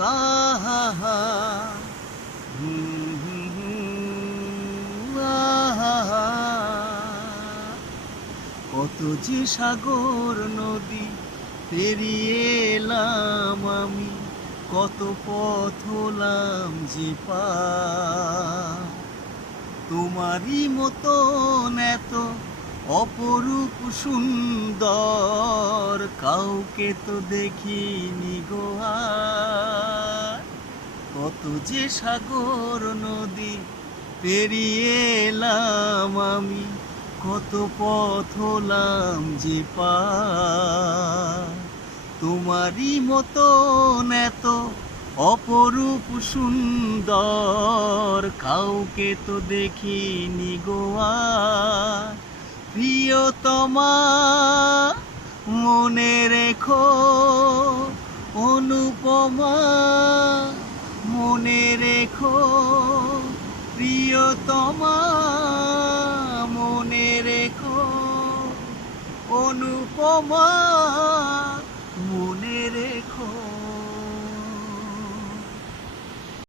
আহা হুম হুম হুম, আহা কত যে সাগর নদী পেরিয়ে এলাম আমি, কত পথ হলাম যে পার। তোমারই মতন এত অপরূপ সুন্দর কাউকে তো দেখিনি গো আর। কত যে সাগর নদী পেরিয়ে এলাম আমি, কত পথ হলাম যে পার। তোমারই মতন এত অপরূপ সুন্দর কাউকে তো দেখিনি গো আর। প্রিয়তমা মনে রেখো, অনুপমা মনে রেখো, প্রিয়তমা মনে রেখো, অনুপমা মনে রেখো।